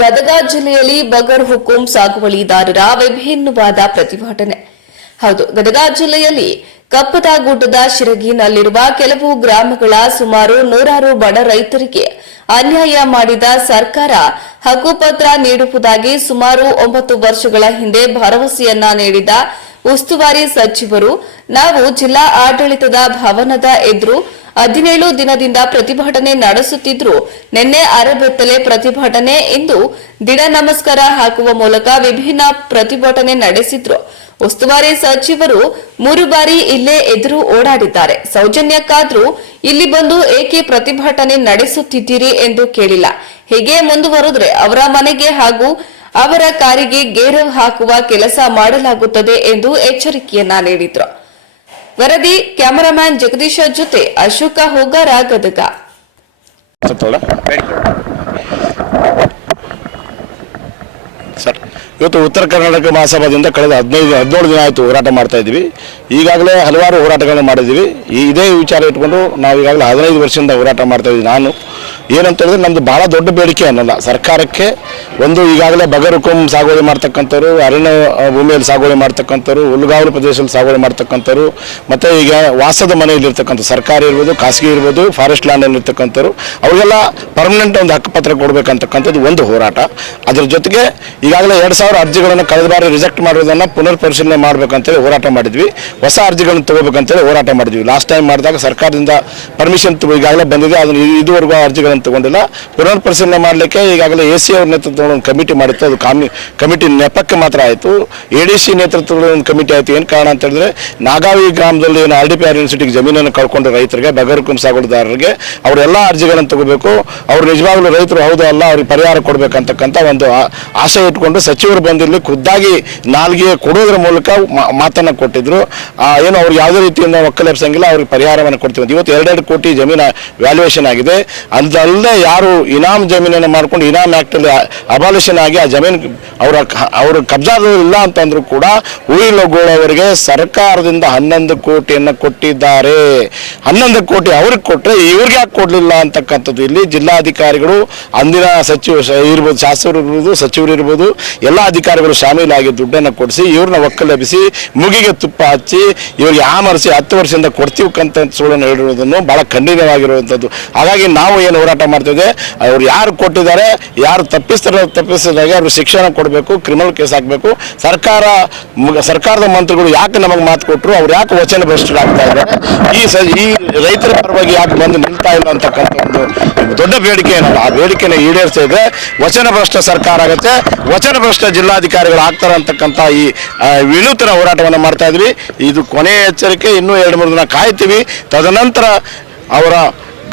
ಗದಗ ಜಿಲ್ಲೆಯಲ್ಲಿ ಬಗರ್ ಹುಕುಂ ಸಾಗುವಳಿದಾರರ ವಿಭಿನ್ನವಾದ ಪ್ರತಿಭಟನೆ. ಹೌದು, ಗದಗ ಜಿಲ್ಲೆಯಲ್ಲಿ ಕಪ್ಪದ ಗುಡ್ಡದ ಶಿರಗಿನಲ್ಲಿರುವ ಕೆಲವು ಗ್ರಾಮಗಳ ಸುಮಾರು ನೂರಾರು ಬಡ ರೈತರಿಗೆ ಅನ್ಯಾಯ ಮಾಡಿದ ಸರ್ಕಾರ ಹಕ್ಕುಪತ್ರ ನೀಡುವುದಾಗಿ ಸುಮಾರು ಒಂಬತ್ತು ವರ್ಷಗಳ ಹಿಂದೆ ಭರವಸೆಯನ್ನ ನೀಡಿದ ಉಸ್ತುವಾರಿ ಸಚಿವರು, ನಾವು ಜಿಲ್ಲಾ ಆಡಳಿತದ ಭವನದ ಎದುರು ಹದಿನೇಳು ದಿನದಿಂದ ಪ್ರತಿಭಟನೆ ನಡೆಸುತ್ತಿದ್ರು. ನಿನ್ನೆ ಅರೆಬೆತ್ತಲೆ ಪ್ರತಿಭಟನೆ ಎಂದು ದಿನ ನಮಸ್ಕಾರ ಹಾಕುವ ಮೂಲಕ ವಿಭಿನ್ನ ಪ್ರತಿಭಟನೆ ನಡೆಸಿದ್ರು. ಉಸ್ತುವಾರಿ ಸಚಿವರು ಮೂರು ಬಾರಿ ಇಲ್ಲೇ ಎದುರು ಓಡಾಡಿದ್ದಾರೆ. ಸೌಜನ್ಯಕ್ಕಾದ್ರೂ ಇಲ್ಲಿ ಬಂದು ಏಕೆ ಪ್ರತಿಭಟನೆ ನಡೆಸುತ್ತಿದ್ದೀರಿ ಎಂದು ಕೇಳಿಲ್ಲ. ಹೀಗೆ ಮುಂದುವರೆದ್ರೆ ಅವರ ಮನೆಗೆ ಹಾಗೂ ಅವರ ಕಾರಿಗೆ ಗೇರು ಹಾಕುವ ಕೆಲಸ ಮಾಡಲಾಗುತ್ತದೆ ಎಂದು ಎಚ್ಚರಿಕೆಯನ್ನ ನೀಡಿದ್ರು. ವರದಿ ಕ್ಯಾಮರಾಮ್ಯಾನ್ ಜಗದೀಶ ಜೊತೆ ಅಶೋಕ ಹೋಗಾರ ಗದಗ. ಸರ್ ಇವತ್ತು ಉತ್ತರ ಕರ್ನಾಟಕ ಮಹಾಸಭಾದಿಂದ ಕಳೆದ ಹದಿನೈದು, ಹದಿನೇಳು ದಿನ ಆಯಿತು ಹೋರಾಟ ಮಾಡ್ತಾ ಇದ್ದೀವಿ. ಈಗಾಗಲೇ ಹಲವಾರು ಹೋರಾಟಗಳನ್ನು ಮಾಡಿದ್ದೀವಿ. ಈ ಇದೇ ವಿಚಾರ ಇಟ್ಕೊಂಡು ನಾವು ಈಗಾಗಲೇ ಹದಿನೈದು ವರ್ಷದಿಂದ ಹೋರಾಟ ಮಾಡ್ತಾ ಇದ್ದೀವಿ ನಾನು. ಏನಂತ ಹೇಳಿದ್ರೆ ನಮ್ದು ಭಾಳ ದೊಡ್ಡ ಬೇಡಿಕೆ ಅನ್ನಲ್ಲ ಸರ್ಕಾರಕ್ಕೆ ಒಂದು ಈಗಾಗಲೇ ಬಗರುಕುಂ ಸಾಗುವಳಿ ಮಾಡ್ತಕ್ಕಂಥವ್ರು, ಅರಣ್ಯ ಭೂಮಿಯಲ್ಲಿ ಸಾಗುವಳಿ ಮಾಡ್ತಕ್ಕಂಥವ್ರು, ಹುಲ್ಗಾವಲು ಪ್ರದೇಶದಲ್ಲಿ ಸಾಗುವಳಿ ಮಾಡ್ತಕ್ಕಂಥವ್ರು, ಮತ್ತು ಈಗ ವಾಸದ ಮನೆಯಲ್ಲಿ ಇರ್ತಕ್ಕಂಥ ಸರ್ಕಾರಿ ಇರ್ಬೋದು, ಖಾಸಗಿ ಇರ್ಬೋದು, ಫಾರೆಸ್ಟ್ ಲ್ಯಾಂಡಲ್ಲಿ ಇರ್ತಕ್ಕಂಥವ್ರು, ಅವರಿಗೆಲ್ಲ ಪರ್ಮನೆಂಟ್ ಒಂದು ಹಕ್ಕುಪತ್ರ ಕೊಡಬೇಕಂತಕ್ಕಂಥದ್ದು ಒಂದು ಹೋರಾಟ. ಅದ್ರ ಜೊತೆಗೆ ಈಗಾಗಲೇ ಎರಡು ಸಾವಿರ ಅರ್ಜಿಗಳನ್ನು ಕಳೆದ ಬಾರಿ ರಿಜೆಕ್ಟ್ ಮಾಡೋದನ್ನ ಪುನರ್ ಪರಿಶೀಲನೆ ಮಾಡಬೇಕಂತೇಳಿ ಹೋರಾಟ ಮಾಡಿದ್ವಿ. ಹೊಸ ಅರ್ಜಿಗಳನ್ನು ತಗೋಬೇಕಂತೇಳಿ ಹೋರಾಟ ಮಾಡಿದ್ವಿ. ಲಾಸ್ಟ್ ಟೈಮ್ ಮಾಡಿದಾಗ ಸರ್ಕಾರದಿಂದ ಪರ್ಮಿಷನ್ ಈಗಾಗಲೇ ಬಂದಿದೆ. ಅದನ್ನು ಇದುವರೆಗೂ ಅರ್ಜಿಗಳನ್ನು ತಗೊಂಡಿಲ್ಲ. ಪುನರ್ ಪರಿಶೀಲನೆ ಮಾಡಲಿಕ್ಕೆ ಈಗಾಗಲೇ ಎ ಸಿ ಅವ್ರ ನೇತೃತ್ವದಲ್ಲಿ ಒಂದು ಕಮಿಟಿ ಮಾಡಿತ್ತು. ಅದು ಕಾಮಿ, ಕಮಿಟಿ ನೆಪಕ್ಕೆ ಮಾತ್ರ ಆಯಿತು. ಎ ಡಿ ಸಿ ನೇತೃತ್ವದಲ್ಲಿ ಒಂದು ಕಮಿಟಿ ಆಯಿತು. ಏನು ಕಾರಣ ಅಂತ ಹೇಳಿದ್ರೆ, ನಾಗಾವಿ ಗ್ರಾಮದಲ್ಲಿ ಏನು ಆರ್ ಡಿ ಪಿ ಆರ್ ಯೂನಿವರ್ಸಿಟಿಗೆ ಜಮೀನನ್ನು ಕಳ್ಕೊಂಡು ರೈತರಿಗೆ, ಬಗರ್ ಸಾಗುದಾರರಿಗೆ ಅವರೆಲ್ಲ ಅರ್ಜಿಗಳನ್ನು ತಗೋಬೇಕು. ಅವ್ರು ನಿಜವಾಗ್ಲೂ ರೈತರು ಹೌದು ಅಲ್ಲ ಅವ್ರಿಗೆ ಪರಿಹಾರ ಕೊಡಬೇಕಂತಕ್ಕಂಥ ಒಂದು ಆಸೆ ಇಟ್ಕೊಂಡು ಸಚಿವರು ಬಂದಿರಲಿ, ಖುದ್ದಾಗಿ ನಾಲ್ಗೆ ಕೊಡೋದ್ರ ಮೂಲಕ ಮಾತನ್ನು ಕೊಟ್ಟಿದ್ರು. ಏನು ಅವ್ರು ಯಾವುದೇ ರೀತಿಯಿಂದ ಒಕ್ಕಲೆಬ್ಸಂಗಿಲ್ಲ, ಅವ್ರಿಗೆ ಪರಿಹಾರವನ್ನು ಕೊಡ್ತೀವಿ. ಇವತ್ತು ಎರಡೆರಡು ಕೋಟಿ ಜಮೀನ ವ್ಯಾಲ್ಯೂಯೇಷನ್ ಆಗಿದೆ. ಅದಲ್ಲದೆ ಯಾರು ಇನಾಮ್ ಜಮೀನನ್ನು ಮಾಡ್ಕೊಂಡು ಇನಾಮ್ ಆ್ಯಕ್ಟಲ್ಲಿ ಅಬಾಲಿಷನ್ ಆಗಿ ಆ ಜಮೀನು ಅವರ ಅವ್ರ ಕಬ್ಜಾ ಇಲ್ಲ ಅಂತಂದ್ರು ಕೂಡ ಉಯಿಲಗೋಳ್ ಅವರಿಗೆ ಸರ್ಕಾರದಿಂದ ಹನ್ನೊಂದು ಕೋಟಿಯನ್ನು ಕೊಟ್ಟಿದ್ದಾರೆ. ಹನ್ನೊಂದು ಕೋಟಿ ಅವ್ರಿಗೆ ಕೊಟ್ಟರೆ ಇವ್ರಿಗೆ ಯಾಕೆ ಕೊಡಲಿಲ್ಲ ಅಂತಕ್ಕಂಥದ್ದು? ಇಲ್ಲಿ ಜಿಲ್ಲಾಧಿಕಾರಿಗಳು, ಅಂದಿನ ಸಚಿವ ಇರ್ಬೋದು, ಶಾಸಕರು ಇರ್ಬೋದು, ಸಚಿವರು ಇರ್ಬೋದು, ಎಲ್ಲ ಅಧಿಕಾರಿಗಳು ಶಾಮೀಲಾಗಿ ದುಡ್ಡನ್ನು ಕೊಡಿಸಿ ಇವ್ರನ್ನ ಒಕ್ಕಲೆಬ್ಬಿಸಿ ಮುಗಿಗೆ ತುಪ್ಪ ಹಚ್ಚಿ ಇವ್ರಿಗೆ ಆಮರಿಸಿ ಹತ್ತು ವರ್ಷದಿಂದ ಕೊಡ್ತೀವಕ್ಕಂತ ಸುಳ್ಳನ್ನು ಹೇಳಿರುವುದನ್ನು ಬಹಳ ಖಂಡಿತವಾಗಿರುವಂಥದ್ದು ಹಾಗಾಗಿ ನಾವು ಏನು ಹೋರಾಟ ಮಾಡ್ತಿದ್ದೆ ಅವ್ರು ಯಾರು ಕೊಟ್ಟಿದ್ದಾರೆ, ಯಾರು ತಪ್ಪಿಸ್ತಾರೆ ತಪ್ಪಿಸಿದಾಗ ಅವ್ರಿಗೆ ಶಿಕ್ಷಣ ಕೊಡಬೇಕು ಕ್ರಿಮಿನಲ್ ಕೇಸ್ ಹಾಕಬೇಕು. ಸರ್ಕಾರ ಸರ್ಕಾರದ ಮಂತ್ರಿಗಳು ಯಾಕೆ ನಮಗೆ ಮಾತು ಕೊಟ್ಟರು ಅವ್ರು ಯಾಕೆ ವಚನ ಭ್ರಷ್ಟರಾಗ್ತಾ ಇದ್ದಾರೆ? ಈ ಸ, ಈ ರೈತರ ಪರವಾಗಿ ಯಾಕೆ ಬಂದು ನಿಲ್ತಾ ಇಲ್ಲ ಅಂತಕ್ಕಂಥ ಒಂದು ದೊಡ್ಡ ಬೇಡಿಕೆ ಏನಲ್ಲ. ಆ ಬೇಡಿಕೆನ ಈಡೇರಿಸ್ತಾ ಇದ್ರೆ ವಚನ ಭ್ರಷ್ಟ ಸರ್ಕಾರ ಆಗುತ್ತೆ. ವಚನ ಭ್ರಷ್ಟ ಜಿಲ್ಲಾಧಿಕಾರಿಗಳು ಆಗ್ತಾರೆ ಅಂತಕ್ಕಂಥ ಈ ವಿನೂತನ ಹೋರಾಟವನ್ನು ಮಾಡ್ತಾ ಇದ್ವಿ. ಇದು ಕೊನೆಯ ಎಚ್ಚರಿಕೆ. ಇನ್ನೂ ಎರಡು, ಮೂರು ದಿನ ಕಾಯ್ತೀವಿ. ತದನಂತರ ಅವರ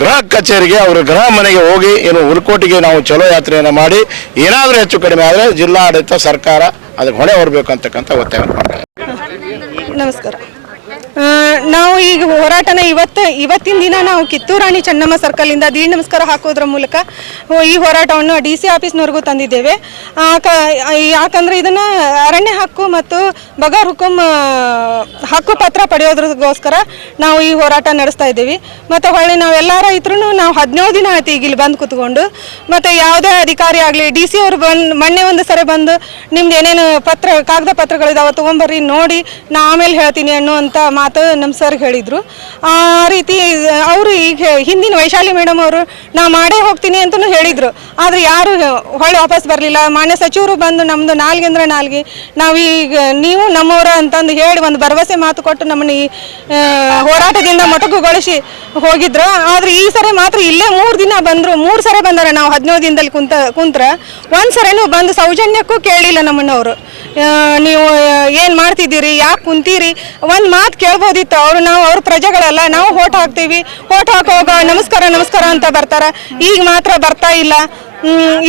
ಗೃಹ ಕಚೇರಿಗೆ ಅವರ ಗೃಹ ಮನೆಗೆ ಹೋಗಿ ಏನು ಹುಲ್ಕೋಟಿಗೆ ನಾವು ಚಲೋ ಯಾತ್ರೆಯನ್ನು ಮಾಡಿ, ಏನಾದರೂ ಹೆಚ್ಚು ಕಡಿಮೆ ಆದರೆ ಜಿಲ್ಲಾಡಳಿತ ಸರ್ಕಾರ ಅದಕ್ಕೆ ಹೊಣೆ ಹೊರಬೇಕು ಅಂತಕ್ಕಂಥ ಒತ್ತಾಯವನ್ನು ಮಾಡ್ತಾರೆ ನಮಸ್ಕಾರ. ನಾವು ಈಗ ಹೋರಾಟನ ಇವತ್ತು, ಇವತ್ತಿನ ದಿನ ನಾವು ಕಿತ್ತೂರು ರಾಣಿ ಚೆನ್ನಮ್ಮ ಸರ್ಕಲಿಂದ ದೀಡ್ ನಮಸ್ಕಾರ ಹಾಕೋದ್ರ ಮೂಲಕ ಈ ಹೋರಾಟವನ್ನು ಡಿ ಸಿ ಆಫೀಸ್ನವರೆಗೂ ತಂದಿದ್ದೇವೆ. ಯಾಕಂದ್ರೆ ಇದನ್ನ ಅರಣ್ಯ ಹಕ್ಕು ಮತ್ತು ಬಗಾರ್ ಹುಕುಂ ಹಕ್ಕು ಪತ್ರ ಪಡೆಯೋದ್ರಗೋಸ್ಕರ ನಾವು ಈ ಹೋರಾಟ ನಡೆಸ್ತಾ ಇದ್ದೀವಿ. ಮತ್ತು ಹೊಳ್ಳಿ ನಾವೆಲ್ಲ ರೈತರು ನಾವು ಹದಿನೇಳು ದಿನ ಆಯ್ತು ಈಗ ಇಲ್ಲಿ ಬಂದು ಕೂತ್ಕೊಂಡು. ಮತ್ತು ಯಾವುದೇ ಅಧಿಕಾರಿ ಆಗಲಿ ಡಿ ಸಿ ಅವರು ಬಂದು, ಮೊನ್ನೆ ಒಂದು ಸರಿ ಬಂದು ನಿಮ್ದು ಏನೇನು ಪತ್ರ, ಕಾಗದ ಪತ್ರಗಳಿದಾವೆ ತೊಗೊಂಬರ್ರಿ, ನೋಡಿ ನಾ ಆಮೇಲೆ ಹೇಳ್ತೀನಿ ಅನ್ನುವಂಥ ಮಾತು ನಮ್ಮ ಸರ್ ಹೇಳಿದರು. ಆ ರೀತಿ ಅವರು ಈಗ ಹಿಂದಿನ ವೈಶಾಲಿ ಮೇಡಮ್ ಅವರು, ನಾ ಮಾಡೇ ಹೋಗ್ತೀನಿ ಅಂತಲೂ ಹೇಳಿದರು. ಆದರೆ ಯಾರು ಹೊಳೆ ವಾಪಸ್ ಬರಲಿಲ್ಲ. ಮಾನ್ಯ ಸಚಿವರು ಬಂದು ನಮ್ಮದು ನಾಲ್ಗೆ ಅಂದರೆ ನಾಲ್ಗೆ ಈಗ ನೀವು ನಮ್ಮವರ ಅಂತಂದು ಹೇಳಿ ಒಂದು ಭರವಸೆ ಮಾತು ಕೊಟ್ಟು ನಮ್ಮನ್ನ ಈ ಹೋರಾಟದಿಂದ ಮೊಟಕುಗೊಳಿಸಿ ಹೋಗಿದ್ರು. ಆದ್ರೆ ಈ ಸರಿ ಮಾತ್ರ ಇಲ್ಲೇ ಮೂರು ದಿನ ಬಂದರು. ಮೂರು ಸರಿ ಬಂದಾರೆ ನಾವು ಹದಿನೇಳು ದಿನದಲ್ಲಿ ಕುಂತ, ಕುಂತ್ರ. ಒಂದು ಸರಿನೂ ಬಂದು ಸೌಜನ್ಯಕ್ಕೂ ಕೇಳಿಲ್ಲ ನಮ್ಮನ್ನವರು ನೀವು ಏನು ಮಾಡ್ತಿದ್ದೀರಿ? ಯಾಕೆ ಕುಂತೀರಿ? ಒಂದು ಮಾತು ಕೇಳ್ಬೋದಿತ್ತು. ಅವರು ನಾವು, ಅವ್ರ ಪ್ರಜೆಗಳಲ್ಲ. ನಾವು ಓಟ್ ಹಾಕ್ತೀವಿ. ಓಟ್ ಹಾಕುವಾಗ ನಮಸ್ಕಾರ ನಮಸ್ಕಾರ ಅಂತ ಬರ್ತಾರೆ. ಈಗ ಮಾತ್ರ ಬರ್ತಾ ಇಲ್ಲ.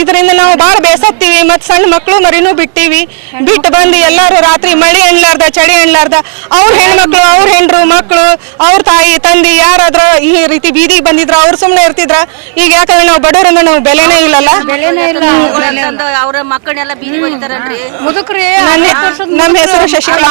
ಇದರಿಂದ ನಾವು ಬಹಳ ಬೇಸತ್ತೀವಿ. ಮತ್ತೆ ಸಣ್ಣ ಮಕ್ಕಳು ಮರಿನೂ ಬಿಟ್ಟಿವಿ. ಬಿಟ್ಟು ಬಂದು ಎಲ್ಲಾರು ರಾತ್ರಿ ಮಳಿ ಎಣ್ಲಾರ್ದ ಚಳಿ ಎಣ್ಲಾರ್ದ ಅವ್ರ ಹೆಣ್ಮಕ್ಳು ಅವ್ರ ಹೆಂಡ್ರು ಮಕ್ಕಳು ಅವ್ರ ತಾಯಿ ತಂದಿ ಯಾರಾದ್ರೂ ಈ ರೀತಿ ಬೀದಿಗೆ ಬಂದಿದ್ರ ಅವ್ರು ಸುಮ್ಮನೆ ಇರ್ತಿದ್ರ ಈಗ ಯಾಕಂದ್ರೆ ನಾವು ಬಡವರಿಂದ ನಾವು ಬೆಲೆನೇ ಇಲ್ಲಲ್ಲ? ಅವ್ರ ಮಕ್ಕಳನ್ನೆಲ್ಲ ನನ್ನ ಹೆಸರು ಶಶಿಕಲಾ